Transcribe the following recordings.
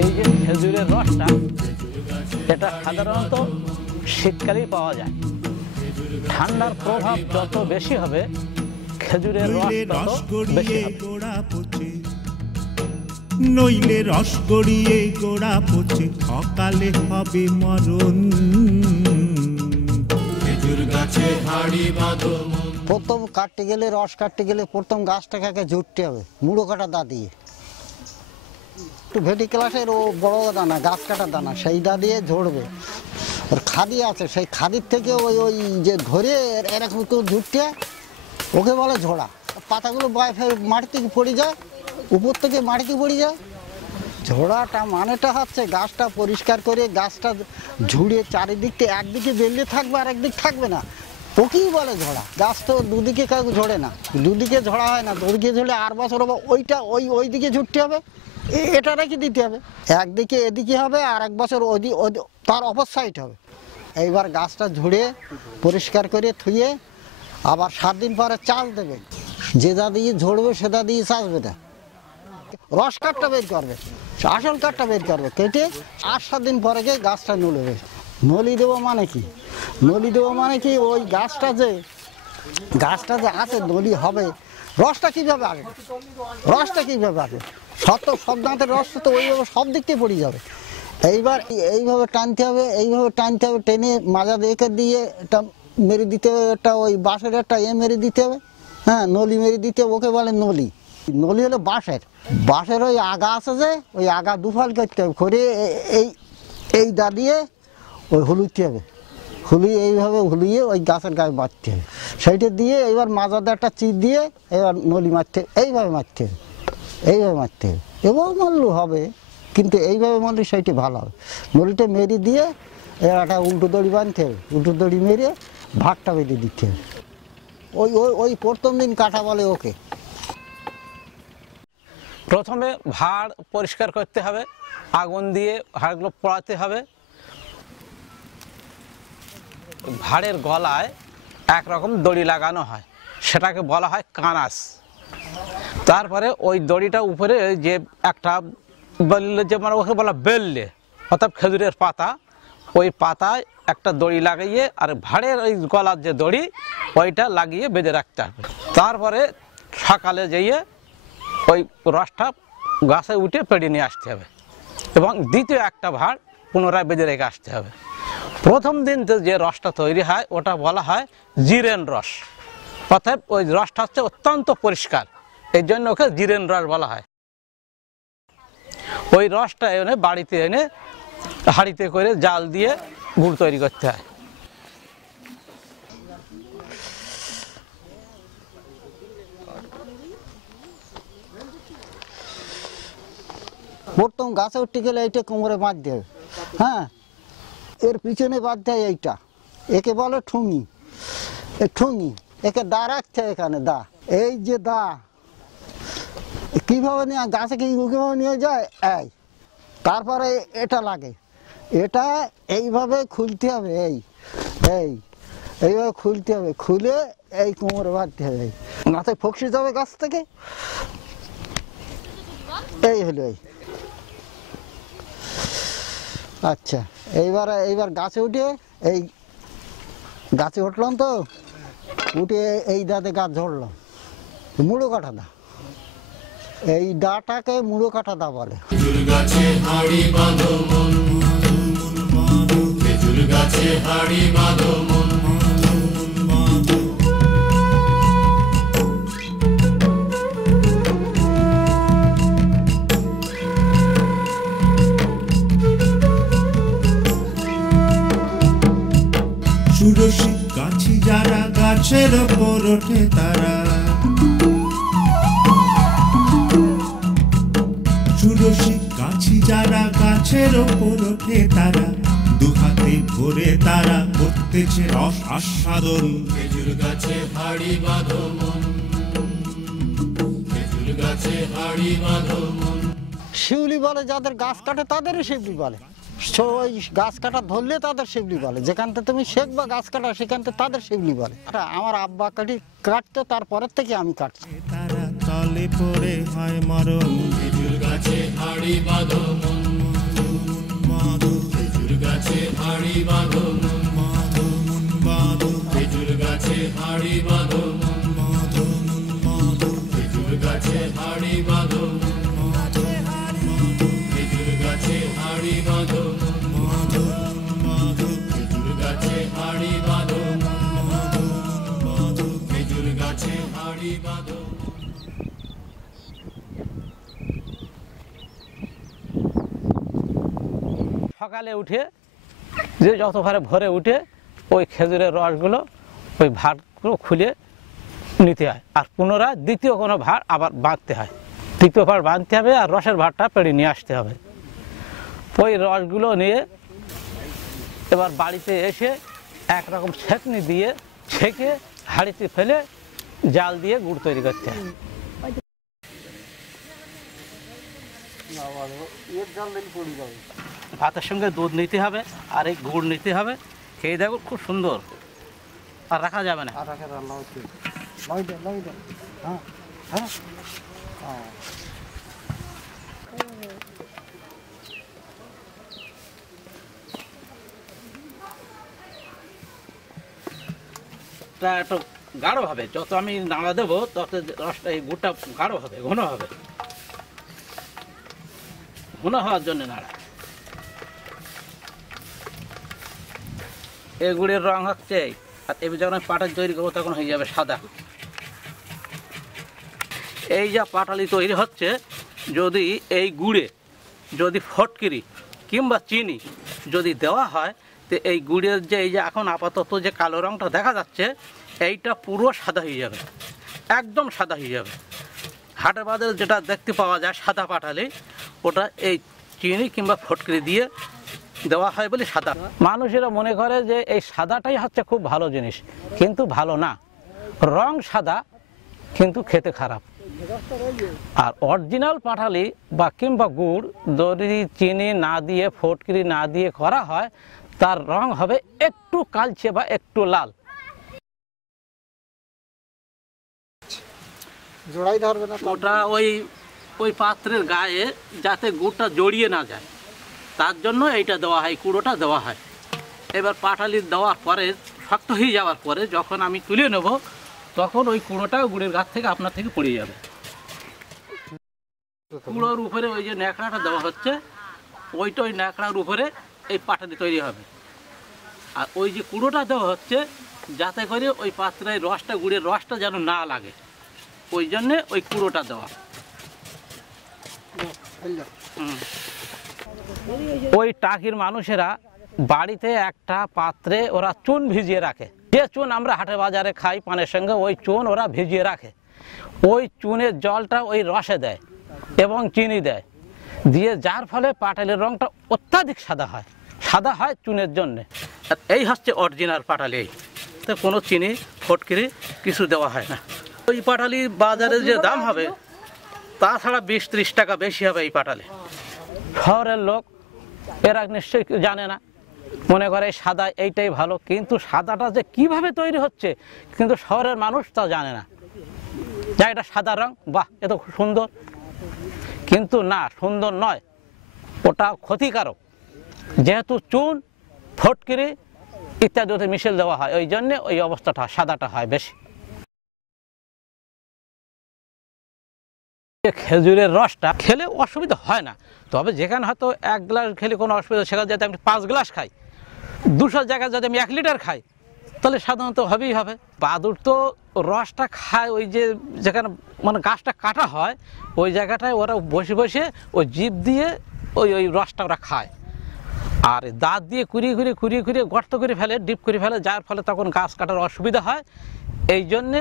এই যে খেজুরের রসটা, এটা সাধারণত শীতকালেই পাওয়া যায়। ঠান্ডার প্রভাব যত বেশি হবে, খেজুরের রস তত বেশি হবে। নইলে রস গড়িয়ে গোড়া পচে অকালে হবে মরণ। খেজুর গাছে হাড়ি বাঁধো। প্রথম কাটতে গেলে, রস কাটতে গেলে প্রথম গাছটাকে ঝুটতে হবে মুড়ো কাটা দা দিয়ে। একটু ভেটি ক্লাসের ও বড় দানা, গাছ কাটার দানা, সেই দা দিয়ে ঝরবে। আর খাদি আছে, সেই খাদির থেকে ওই ওই যে ধরে এরকম কেউ ঝুটতে, ওকে বলে ঝোড়া। পাতাগুলো মাটি থেকে পড়ে যায়, উপর থেকে মাটিতে পড়ে যায়। ঝোড়াটা মানেটা হচ্ছে গাছটা পরিষ্কার করে, গাছটা ঝুড়িয়ে চারিদিকটা একদিকে বেরিয়ে থাকবে আর একদিক থাকবে না, ওকেই বলে ঝোড়া। গাছ তো দুদিকে কাউ ঝরে না, দুদিকে ঝোড়া হয় না। দুদিকে ঝরলে আর বছর হবে ওইটা ওই দিকে ঝুটতে হবে, এটা রেখে দিতে হবে। একদিকে এদিকে হবে আর এক বছর তার অপর সাইড হবে। এইবার গাছটা ঝুড়ে পরিষ্কার করে থুয়ে আবার 7 দিন পরে চাষ দেবে। যেটা দিয়ে ঝরবে সেটা দিয়ে চাষবে না। রস কাঠটা বের করবে, আসল কাঠটা বের করবে, কেটে 8-7 দিন পরে গিয়ে গাছটা নলবে। নলি দেবো মানে কি? নলি দেবো মানে কি, ওই গাছটা যে আছে নলি হবে, রসটা কীভাবে আসবে? রসটা কীভাবে আসবে? সব দাঁতের রস তো ওইভাবে সব দিক থেকে পড়ে যাবে। এইবার এইভাবে টানতে হবে, এইভাবে টানতে হবে, টেনে মাজা রেখে দিয়ে এটা মেরে দিতে হবে। একটা ওই বাঁশের একটা মেরে দিতে হবে, হ্যাঁ, নলি মেরে দিতে হবে, ওকে বলে নলি। নলি হলো বাঁশের ওই আগা আছে যে, ওই আগা দুফাল করতে হবে, করে এই দা দিয়ে ওই হুলুতে হবে। এইভাবে হুলিয়ে ওই গাছের গায়ে মারতে হবে। সেইটা দিয়ে এইবার মাজাতে একটা চিপ দিয়ে এবার নলি মারতে, এইভাবে মারতে হবে, এইভাবে মারতে হবে। এবার মারলেও হবে, কিন্তু এইভাবে মারলে সেইটি ভালো হবে। নলিটা মেরে দিয়ে এবার একটা উল্টো দড়ি বাঁধতে হবে, উল্টো দড়ি মেরে ভাগটা বেঁধে দিতে হবে। ওই প্রথম দিন কাটা বলে ওকে। প্রথমে ভাঁড় পরিষ্কার করতে হবে, আগুন দিয়ে ভাঁড়গুলো পোড়াতে হবে। ভাঁড়ের গলায় একরকম দড়ি লাগানো হয়, সেটাকে বলা হয় কানাস। তারপরে ওই দড়িটা উপরে যে একটা বললে, যে মানে ওকে বলা বেললে, অর্থাৎ খেজুরের পাতা, ওই পাতায় একটা দড়ি লাগিয়ে আর ভাঁড়ের ওই গলার যে দড়ি ওইটা লাগিয়ে বেঁধে রাখতে হবে। তারপরে সকালে যেয়ে ওই রসটা গাছে উঠে পেড়ে নিয়ে আসতে হবে এবং দ্বিতীয় একটা ভাঁড় পুনরায় বেঁধে রেখে আসতে হবে। প্রথম দিন যে রসটা তৈরি হয় ওটা বলা হয় জিরেন রস, অর্থাৎ ওই রসটা হচ্ছে অত্যন্ত পরিষ্কার, এই জন্য ওকে জিরেন রস বলা হয়। ওই রসটা এনে বাড়িতে এনে হাঁড়িতে করে জাল দিয়ে গুড় তৈরি করতে হয়। প্রথম গাছে উঠতে গেলে এইটা কোমরে বাঁধতে হবে, হ্যাঁ, এর পিছনে বাঁধতে হয় এইটা, একে বলে ঠুঙি। ঠুঙি একে দা রাখতে হয় এখানে, দা। এই যে দা কীভাবে নিয়ে গাছে কীভাবে নিয়ে যায়, তারপরে এটা লাগে, এটা এইভাবে খুলতে হবে, এইভাবে খুলতে হবে, খুলে এই কোমরে বাঁধতে হবে। গাছে ফকসি যাবে গাছ থেকে, এই হলো এই। আচ্ছা, এইবার গাছে উঠে, এই গাছে উঠলাম তো, উঠে এই দাতে গাছ ঝরলাম, মুড়ো কাটা দা, এই ডাটাকে মুড়ো কাটা দা বলে। খেজুর গাছে হাড়ি বাঁধো মন, খেজুর গাছে হাড়ি বাঁধো মন। সুরসী গাছি যারা, গাছের ওপর ওঠে তারা। সুরসী গাছি যারা, গাছের ওপর ওঠে তারা। দুহাতে ভরে তারা করতেছে রস আস্বাদন। খেজুর গাছে হাড়ি বাঁধো মন, খেজুর গাছে হাড়ি বাঁধো মন। শিউলি বলে, যাদের গাছ কাটে তাদেরই শিউলি বলে। ওই গাছ কাটা ধরলে তাদের শিবলি বলে, যেখান থেকে তুমি শেখবা গাছ কাটা সেখান থেকে তাদের শিবলি বলে। আমার আব্বা কাটতো, তারপরের থেকে আমি কাটছি। তারা তলে পড়ে হয় মরণ। খেজুর গাছ গাছে হাড়ি বাঁধো খেজুর গাছে হাড়ি বাঁধো খেজুর গাছে হাড়ি বাঁধো খেজুর গাছে হাড়ি বাঁধো খেজুর গাছে হাড়ি বাঁধো খেজুর গাছে হাড়ি বাঁধো খেজুর গাছে হাড়ি বাঁধো। সকালে উঠে যে যত ঘরে ভরে উঠে ওই খেজুরের রসগুলো ওই ভাতগুলো খুলে নিতে হয়, আর পুনরায় দ্বিতীয় কোনো ভাত আবার বাঁধতে হয়, তৃতীয় ভাত বাঁধতে হবে আর রসের ভাতটা পেড়ে নিয়ে আসতে হবে। ওই রসগুলো নিয়ে এবার বাড়িতে এসে একরকম ছেঁকনি দিয়ে ছেঁকে হাঁড়িতে ফেলে জাল দিয়ে গুড় তৈরি করতে হয়। ভাতের সঙ্গে দুধ নিতে হবে আর এই গুড় নিতে হবে, খেয়ে দেখো খুব সুন্দর, আর রাখা যাবে না। তা একটু গাঢ় হবে, যত আমি নাড়া দেবো তত রসটা এই গুড়টা গাঢ় হবে, ঘন হবে, ঘন হওয়ার জন্য নাড়া। এই গুড়ের রং হচ্ছে, আর এবার যখন আমি পাটালি তৈরি করবো তখন হয়ে যাবে সাদা। এই যা পাটালি তৈরি হচ্ছে, যদি এই গুড়ে যদি ফটকিরি কিংবা চিনি যদি দেওয়া হয়, তো এই গুড়ের যে এই যে এখন আপাতত যে কালো রঙটা দেখা যাচ্ছে, এইটা পুরো সাদা হয়ে যাবে, একদম সাদা হয়ে যাবে। হাটের বাজারে যেটা দেখতে পাওয়া যায় সাদা পাটালি, ওটা এই চিনি কিংবা ফটকিরি দিয়ে দেওয়া হয় বলে সাদা। মানুষেরা মনে করে যে এই সাদাটাই হচ্ছে খুব ভালো জিনিস, কিন্তু ভালো না। রং সাদা কিন্তু খেতে খারাপ। আর অরিজিনাল পাটালি বা কিংবা গুড় যদি চিনি না দিয়ে ফটকিরি না দিয়ে করা হয়, তার রং হবে একটু কালচে বা একটু লাল। জোড়াই ধরবে না ওটা ওই পাত্রের গায়ে যাতে গুড়টা জড়িয়ে না যায়, তার জন্য এইটা দেওয়া হয়, কুড়োটা দেওয়া হয়। এবার পাটালি দেওয়ার পরে শক্ত হয়ে যাওয়ার পরে যখন আমি তুলে নেব, তখন ওই কুড়োটা গুড়ের গাছ থেকে আপনার থেকে পড়ে যাবে। কুড়োর উপরে ওই যে ন্যাকড়াটা দেওয়া হচ্ছে, ওইটা ওই ন্যাকড়ার উপরে এই পাটালি তৈরি হবে। আর ওই যে কুড়োটা দেওয়া হচ্ছে, যাতে করে ওই পাত্রের রসটা, গুড়ের রসটা যেন না লাগে, ওই জন্যে ওই কুড়োটা দেওয়া। ওই টাকির মানুষেরা বাড়িতে একটা পাত্রে ওরা চুন ভিজিয়ে রাখে, যে চুন আমরা হাটে বাজারে খাই পানের সঙ্গে, ওই চুন ওরা ভিজিয়ে রাখে। ওই চুনের জলটা ওই রসে দেয় এবং চিনি দেয়, দিয়ে যার ফলে পাটালির রঙটা অত্যাধিক সাদা হয়, সাদা হয় চুনের জন্যে। এই হচ্ছে অরিজিনাল পাটালি, তো কোনো চিনি ফটকিরি কিছু দেওয়া হয় না। ওই পাটালি বাজারে যে দাম হবে, তাছাড়া 20-30 টাকা বেশি হবে এই পাটালি। শহরের লোক এরা নিশ্চয়ই জানে না, মনে করে সাদা এইটাই ভালো, কিন্তু সাদাটা যে কিভাবে তৈরি হচ্ছে কিন্তু শহরের মানুষ তা জানে না। যা এটা সাদা রং, বাহ এত খুব সুন্দর, কিন্তু না, সুন্দর নয়, ওটা ক্ষতিকারক। যেহেতু চুন ফটকিরি ইত্যাদি ওতে মিশেল দেওয়া হয়, ওই জন্যে ওই অবস্থাটা সাদাটা হয় বেশি। খেজুরের রসটা খেলে অসুবিধা হয় না, তবে যেখানে হয়তো 1 গ্লাস খেলে কোনো অসুবিধা, সেখানে যাতে আমি 5 গ্লাস খাই, 200 জায়গায় যদি আমি 1 লিটার খাই, তাহলে সাধারণত হবেই হবে। বাদুড় তো রসটা খায় ওই যে যেখানে মানে গাছটা কাটা হয়, ওই জায়গাটায় ওরা বসে বসে ওই জিভ দিয়ে ওই রসটা ওরা খায়, আর দাঁত দিয়ে কুড়িয়ে গর্ত করে ফেলে, ডিপ করে ফেলে, যার ফলে তখন গাছ কাটার অসুবিধা হয়। এই জন্যে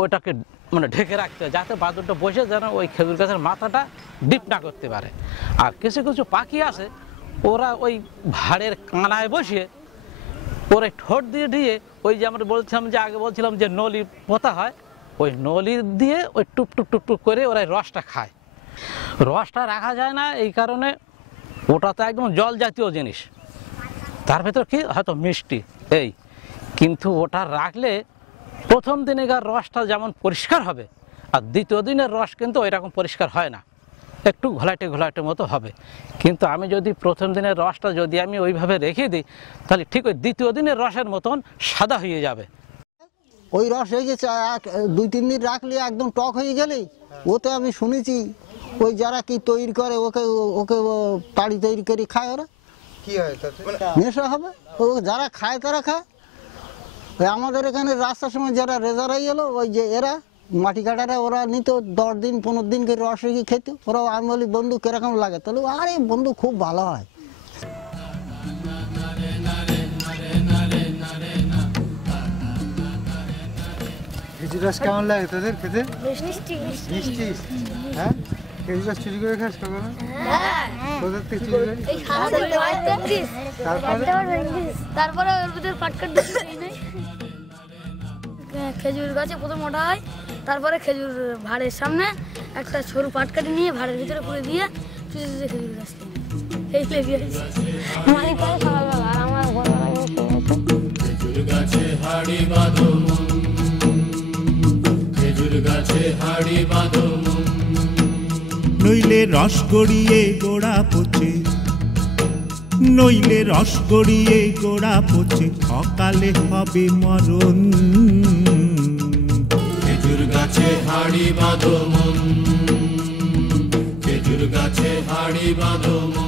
ওইটাকে মানে ঢেকে রাখতে হয়, যাতে বাদুড়টা বসে যেন ওই খেজুর গাছের মাথাটা ডিপ না করতে পারে। আর কিছু কিছু পাখি আছে, ওরা ওই ভাড়ের কানায় বসে ওরা ঠোঁট দিয়ে ওই যে আমরা বলছিলাম যে আগে বলছিলাম যে নলি পোতা হয়, ওই নলি দিয়ে ওই টুপ টুপ টুপ টুপ করে ওরা রসটা খায়। রসটা রাখা যায় না এই কারণে, ওটা তো একদম জল জাতীয় জিনিস, তার ভেতর কি হয়তো মিষ্টি এই, কিন্তু ওটা রাখলে প্রথম দিনেকার রসটা যেমন পরিষ্কার হবে, আর দ্বিতীয় দিনের রস কিন্তু ওই রকম পরিষ্কার হয় না। একটু ঘোলাটে ঘোলাটে মতো হবে। কিন্তু আমি যদি প্রথম দিনের রসটা যদি আমি ওইভাবে রেখে দিই, তাহলে ঠিক ওই দ্বিতীয় দিনের রসের মতন সাদা হয়ে যাবে। ওই রস হয়ে গেছে 2-3 দিন রাখলে একদম টক হয়ে গেলেই ওতে আমি শুনেছি ওই যারা কি তৈরি করে ওকে ওকে তাড়ি তৈরি করে খায়, ওরা কি হয় তাতে? নেশা হবে। ও যারা খায় তারা খায়। ওই আমাদের এখানে রাস্তার সময় যারা রেজারাই এলো ওই যে এরা মাটি কাটারা ওরা নিত 10 দিন 15 দিন করে রস রেখে খেত। ওরা আমি বলি বন্ধু কিরকম লাগে, তাহলে আরে বন্ধু খুব ভালো হয়। খেজুর রস কেমন লাগে তোদের খেতে? মিষ্টি মিষ্টি? হ্যাঁ, খেজুর রস চুরি করে খাস কখনো? কোথার থেকে চুরি করে? তারপরে ওর ভিতরে পাটকাট খেজুর গাছে প্রথম ওঠা হয়, তারপরে খেজুর ভাড়ের সামনে একটা সরু পাটকাটি নিয়ে ভাড়ের ভিতরে করে দিয়ে চুষে চুষে খেজুর গাছ এই লেগে আছে। আমারই পরে সকালবেলা আর আমার ঘরবেলা খেজুর গাছে হাড়ি বাঁধো মন, খেজুর গাছে হাড়ি বাঁধো মন। নইলে রস গড়িয়ে গোড়া পচে, নইলে রস গড়িয়ে গোড়া পচে, অকালে হবে মরণ। খেজুর গাছে হাড়ি বাঁধো মন, খেজুর গাছে হাড়ি বাঁধো মন।